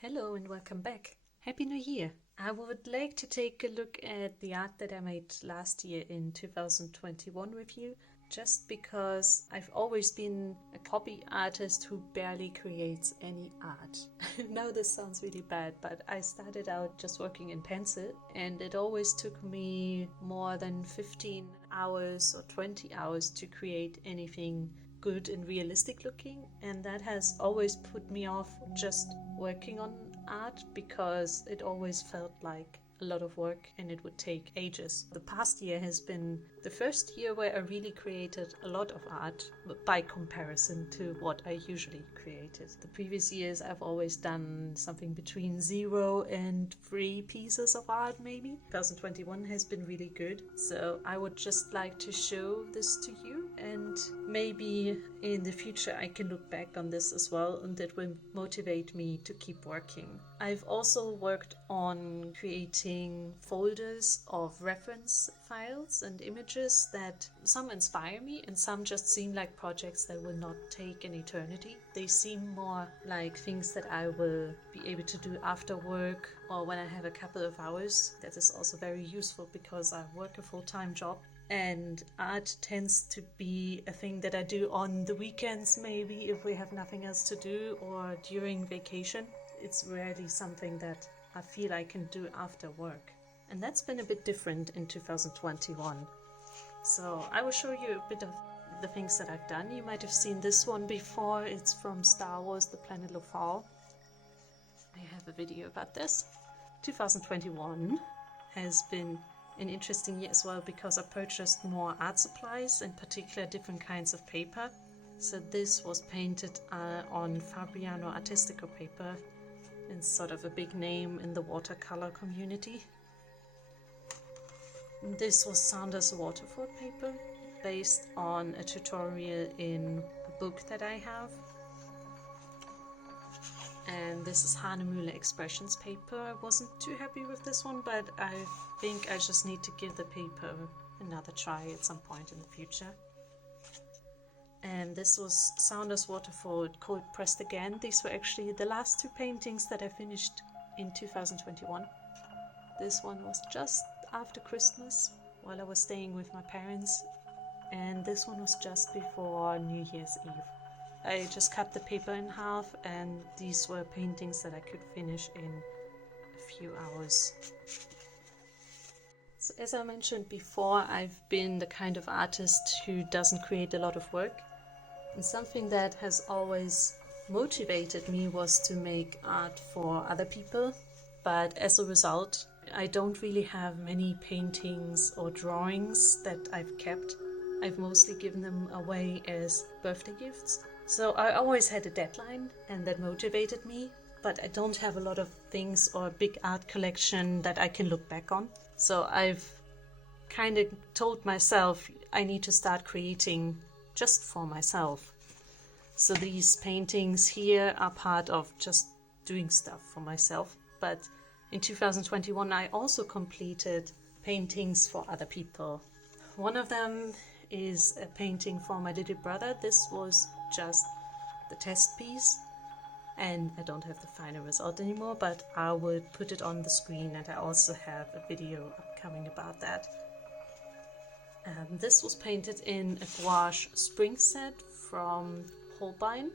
Hello and welcome back. Happy New Year! I would like to take a look at the art that I made last year in 2021 with you, just because I've always been a hobby artist who barely creates any art. Now this sounds really bad, but I started out just working in pencil, and it always took me more than 15 hours or 20 hours to create anything good and realistic looking, and that has always put me off just working on art because it always felt like a lot of work and it would take ages. The past year has been the first year where I really created a lot of art by comparison to what I usually created. The previous years I've always done something between 0 and 3 pieces of art maybe. 2021 has been really good, so I would just like to show this to you, and maybe in the future I can look back on this as well, and it will motivate me to keep working. I've also worked on creating folders of reference files and images that some inspire me and some just seem like projects that will not take an eternity. They seem more like things that I will be able to do after work or when I have a couple of hours. That is also very useful because I work a full-time job, and art tends to be a thing that I do on the weekends, maybe if we have nothing else to do, or during vacation. It's rarely something that I feel I can do after work. And that's been a bit different in 2021. So I will show you a bit of the things that I've done. You might have seen this one before. It's from Star Wars: The Planet Lothal. I have a video about this. 2021 has been an interesting year as well because I purchased more art supplies, in particular different kinds of paper. So this was painted on Fabriano Artistico paper. It's sort of a big name in the watercolor community. This was Sanders Waterford paper, based on a tutorial in a book that I have. And this is Hanemühle Expressions paper. I wasn't too happy with this one, but I think I just need to give the paper another try at some point in the future. And this was Sanders Waterford Cold Pressed Again. These were actually the last 2 paintings that I finished in 2021. This one was just after Christmas while I was staying with my parents, and this one was just before New Year's Eve. I just cut the paper in half, and these were paintings that I could finish in a few hours. So as I mentioned before, I've been the kind of artist who doesn't create a lot of work. And something that has always motivated me was to make art for other people. But as a result, I don't really have many paintings or drawings that I've kept. I've mostly given them away as birthday gifts. So I always had a deadline, and that motivated me. But I don't have a lot of things or a big art collection that I can look back on. So I've kind of told myself I need to start creating just for myself. So these paintings here are part of just doing stuff for myself. But in 2021 I also completed paintings for other people. One of them is a painting for my little brother. This was just the test piece, and I don't have the final result anymore, but I will put it on the screen, and I also have a video upcoming about that. This was painted in a gouache spring set from Holbein.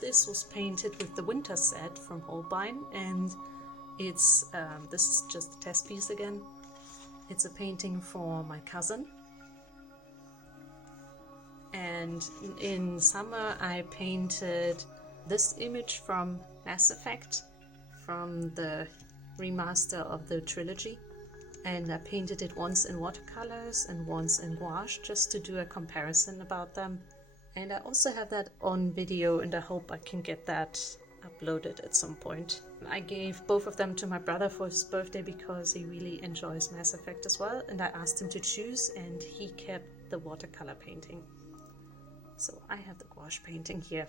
This was painted with the winter set from Holbein, and it's this is just a test piece again. It's a painting for my cousin. And in summer I painted this image from Mass Effect, from the remaster of the trilogy. And I painted it once in watercolors and once in gouache, just to do a comparison about them. And I also have that on video, and I hope I can get that uploaded at some point. I gave both of them to my brother for his birthday because he really enjoys Mass Effect as well, and I asked him to choose, and he kept the watercolor painting. So I have the gouache painting here.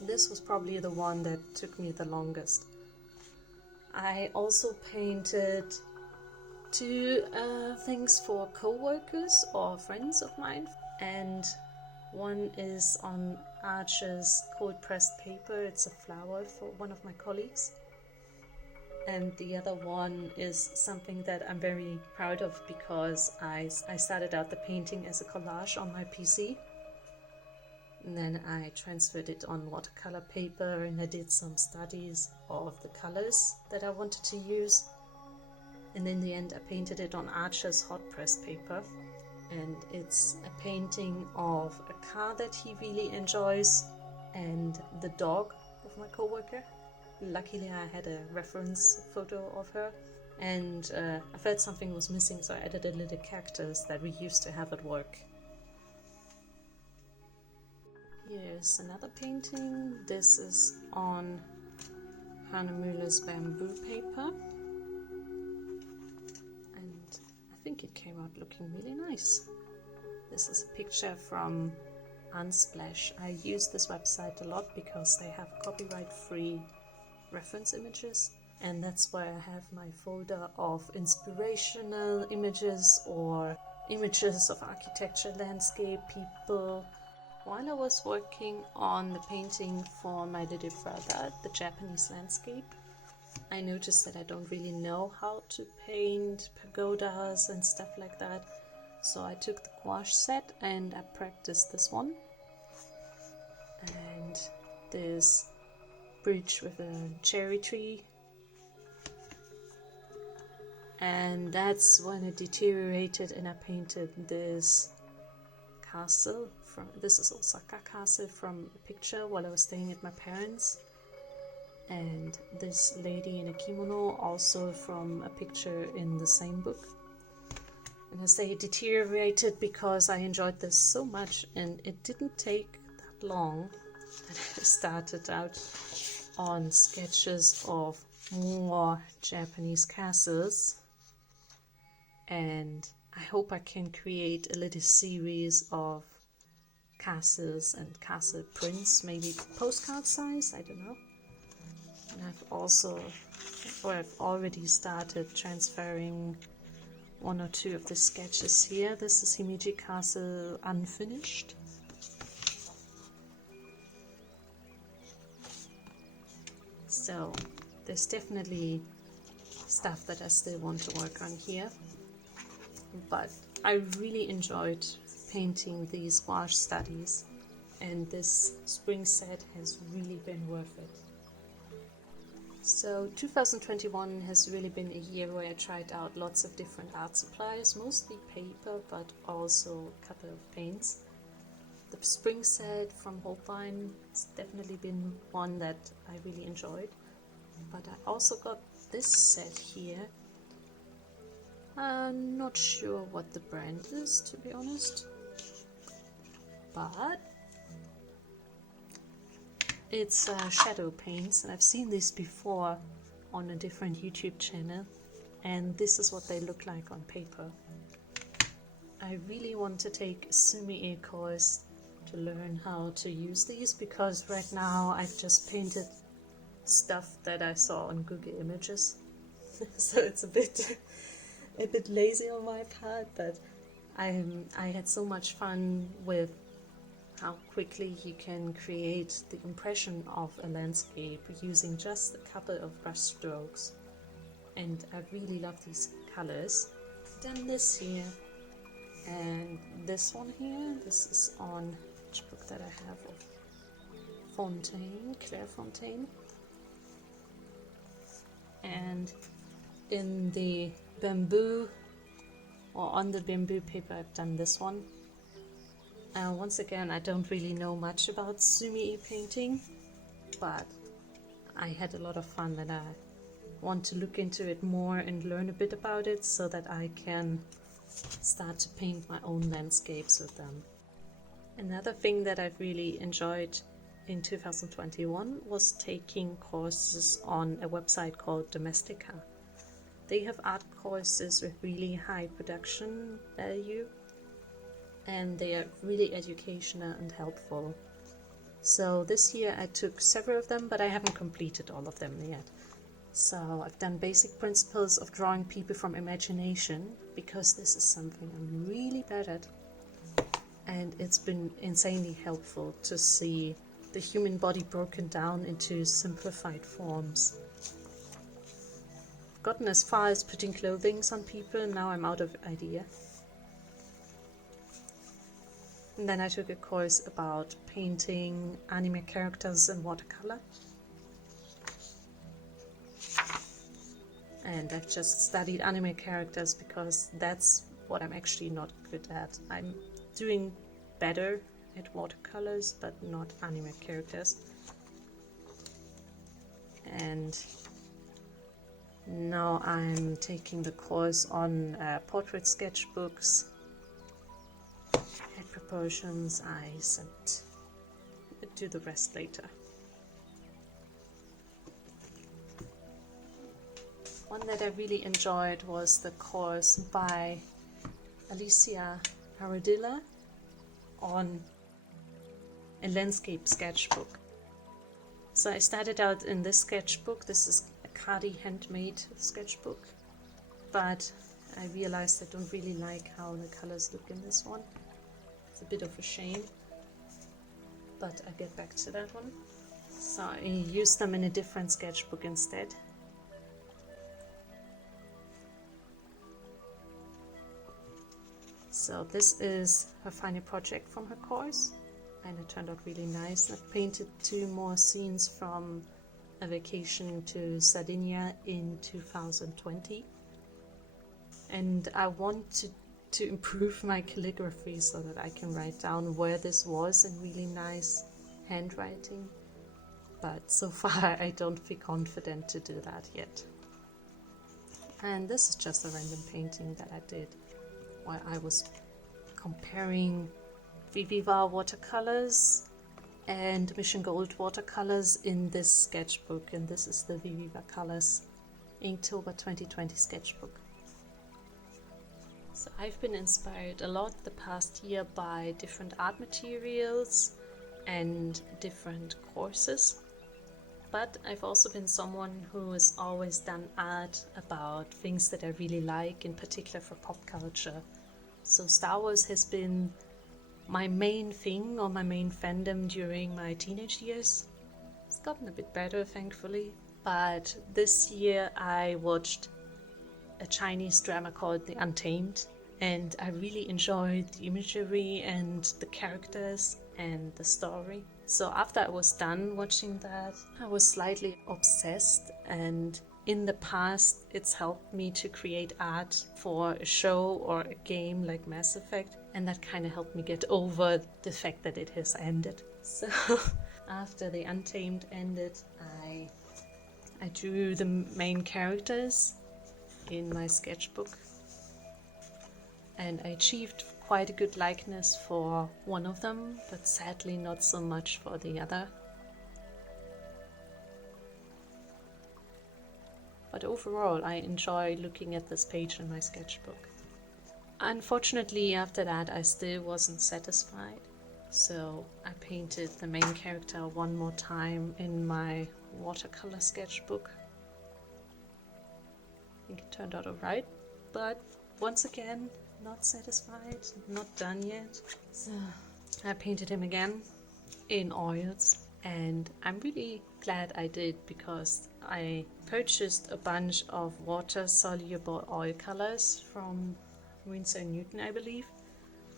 This was probably the one that took me the longest. I also painted 2 things for co-workers or friends of mine, and One is on Archer's cold pressed paper. It's a flower for one of my colleagues. And the other one is something that I'm very proud of because I started out the painting as a collage on my PC. And then I transferred it on watercolor paper and I did some studies of the colors that I wanted to use. And in the end I painted it on Archer's hot press paper. And it's a painting of a car that he really enjoys and the dog of my coworker. Luckily I had a reference photo of her and I felt something was missing, so I added a little cactus that we used to have at work. Here's another painting. This is on Hanemüller's bamboo paper and I think it came out looking really nice. This is a picture from Unsplash. I use this website a lot because they have copyright-free reference images, and that's where I have my folder of inspirational images or images of architecture, landscape, people. While I was working on the painting for my little brother, the Japanese landscape, I noticed that I don't really know how to paint pagodas and stuff like that. So I took the gouache set and I practiced this one. And this bridge with a cherry tree. And that's when it deteriorated and I painted this castle. This is Osaka Castle from a picture while I was staying at my parents. And this lady in a kimono also from a picture in the same book. And I say it deteriorated because I enjoyed this so much and it didn't take that long that I started out on sketches of more Japanese castles. And I hope I can create a little series of castles and castle prints, maybe postcard size, I don't know. And I've already started transferring one or two of the sketches here. This is Himeji Castle unfinished. So there's definitely stuff that I still want to work on here. But I really enjoyed painting these gouache studies, and this spring set has really been worth it. So 2021 has really been a year where I tried out lots of different art supplies, mostly paper but also a couple of paints. The spring set from Holbein has definitely been one that I really enjoyed, but I also got this set here. I'm not sure what the brand is, to be honest, but it's shadow paints, and I've seen this before on a different YouTube channel, and this is what they look like on paper. I really want to take a sumi-e course to learn how to use these, because right now I've just painted stuff that I saw on Google Images, so it's a bit lazy on my part, but I had so much fun with how quickly you can create the impression of a landscape using just a couple of brush strokes, and I really love these colors. Then this here and this one here, this is on which book that I have of Fontaine, Claire Fontaine, and in the bamboo or on the bamboo paper I've done this one. Once again, I don't really know much about sumi-e painting, but I had a lot of fun and I want to look into it more and learn a bit about it so that I can start to paint my own landscapes with them. Another thing that I've really enjoyed in 2021 was taking courses on a website called Domestica. They have art courses with really high production value, and they are really educational and helpful. So this year I took several of them, but I haven't completed all of them yet. So I've done basic principles of drawing people from imagination, because this is something I'm really bad at. and it's been insanely helpful to see the human body broken down into simplified forms. I've gotten as far as putting clothing on people, now I'm out of idea. And then I took a course about painting anime characters in watercolor. And I've just studied anime characters because that's what I'm actually not good at. I'm doing better at watercolors, but not anime characters. And now I'm taking the course on portrait sketchbooks, head proportions, eyes, and I'll do the rest later. One that I really enjoyed was the course by Alicia Paradilla on a landscape sketchbook. So I started out in this sketchbook. This is a Khadi handmade sketchbook, but I realized I don't really like how the colors look in this one. It's a bit of a shame, but I'll get back to that one. So I used them in a different sketchbook instead. So this is her final project from her course, and it turned out really nice. I've painted 2 more scenes from a vacation to Sardinia in 2020, and I wanted to improve my calligraphy so that I can write down where this was in really nice handwriting, but so far I don't feel confident to do that yet. And this is just a random painting that I did while I was comparing Viviva watercolors and Mission Gold watercolors in this sketchbook, and this is the Viviva Colors Inktober 2020 sketchbook. So I've been inspired a lot the past year by different art materials and different courses, but I've also been someone who has always done art about things that I really like, in particular for pop culture. So Star Wars has been my main thing, or my main fandom during my teenage years. It's gotten a bit better, thankfully, but this year I watched a Chinese drama called The Untamed, and I really enjoyed the imagery and the characters and the story. So after I was done watching that, I was slightly obsessed, and in the past it's helped me to create art for a show or a game like Mass Effect, and that kind of helped me get over the fact that it has ended. So after The Untamed ended, I drew the main characters in my sketchbook, and I achieved quite a good likeness for one of them, but sadly not so much for the other. But overall, I enjoy looking at this page in my sketchbook. Unfortunately, after that, I still wasn't satisfied, so I painted the main character one more time in my watercolor sketchbook. I think it turned out alright, but once again, not satisfied, not done yet. So I painted him again in oils, and I'm really glad I did, because I purchased a bunch of water-soluble oil colors from Winsor & Newton, I believe,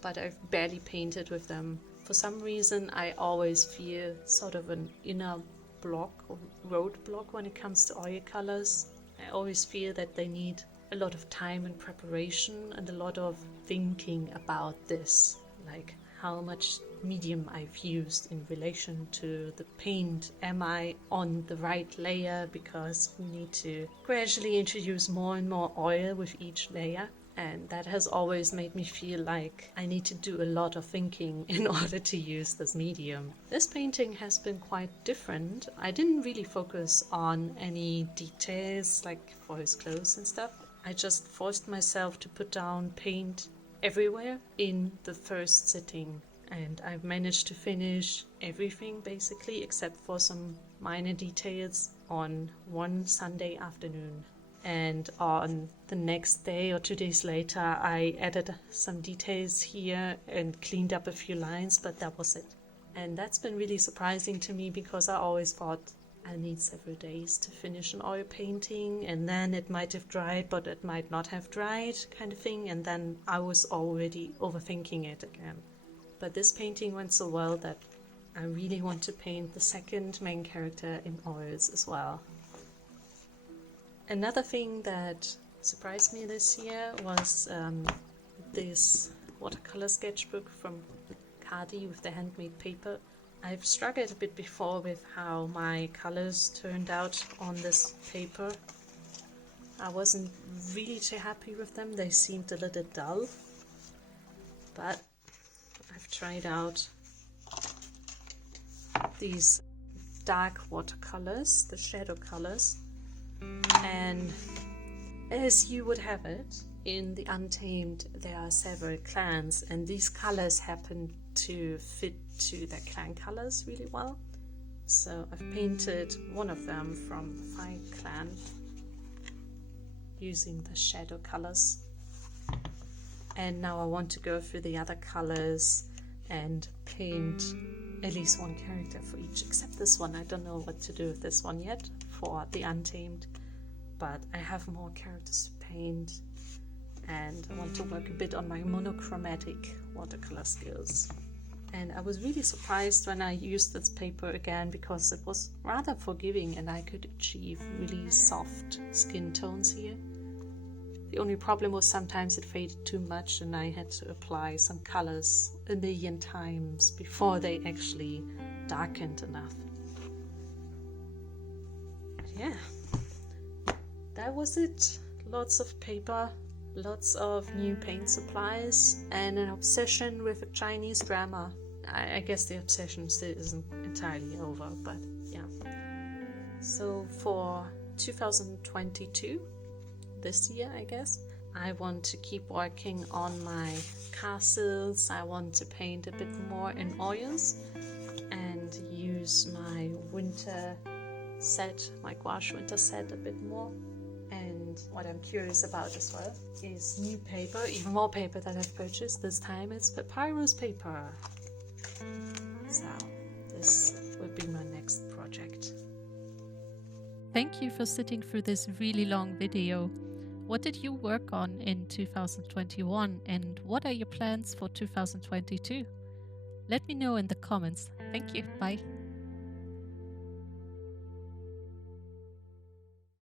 but I've barely painted with them. For some reason, I always feel sort of an inner block or roadblock when it comes to oil colors. I always feel that they need a lot of time and preparation and a lot of thinking about this, like how much medium I've used in relation to the paint. Am I on the right layer? Because we need to gradually introduce more and more oil with each layer, and that has always made me feel like I need to do a lot of thinking in order to use this medium. This painting has been quite different. I didn't really focus on any details like for his clothes and stuff. I just forced myself to put down paint everywhere in the first sitting, and I've managed to finish everything basically except for some minor details on one Sunday afternoon. and on the next day or 2 days later I added some details here and cleaned up a few lines, but that was it. And that's been really surprising to me, because I always thought I'll need several days to finish an oil painting, and then it might have dried but it might not have dried, kind of thing, and then I was already overthinking it again. But this painting went so well that I really want to paint the second main character in oils as well. Another thing that surprised me this year was this watercolor sketchbook from Cardi with the handmade paper. I've struggled a bit before with how my colors turned out on this paper. I wasn't really too happy with them. They seemed a little dull, but I've tried out these dark watercolors, the shadow colors, and as you would have it, in the Untamed there are several clans, and these colors happen to fit to the clan colors really well. So I've painted one of them from Fire Clan using the shadow colors, and now I want to go through the other colors and paint at least one character for each, except this one. I don't know what to do with this one yet for the Untamed, but I have more characters to paint, and I want to work a bit on my monochromatic watercolor skills. And I was really surprised when I used this paper again, because it was rather forgiving and I could achieve really soft skin tones here. The only problem was sometimes it faded too much and I had to apply some colors a million times before they actually darkened enough. Yeah, that was it. Lots of paper, lots of new paint supplies, and an obsession with a Chinese drama. I guess the obsession still isn't entirely over, but yeah. So for 2022, this year I guess, I want to keep working on my castles. I want to paint a bit more in oils and use my winter set, my gouache winter set a bit more. And what I'm curious about as well is new paper, even more paper that I've purchased. This time it's papyrus paper. So this will be my next project. Thank you for sitting through this really long video. What did you work on in 2021, and what are your plans for 2022? Let me know in the comments. Thank you. Bye.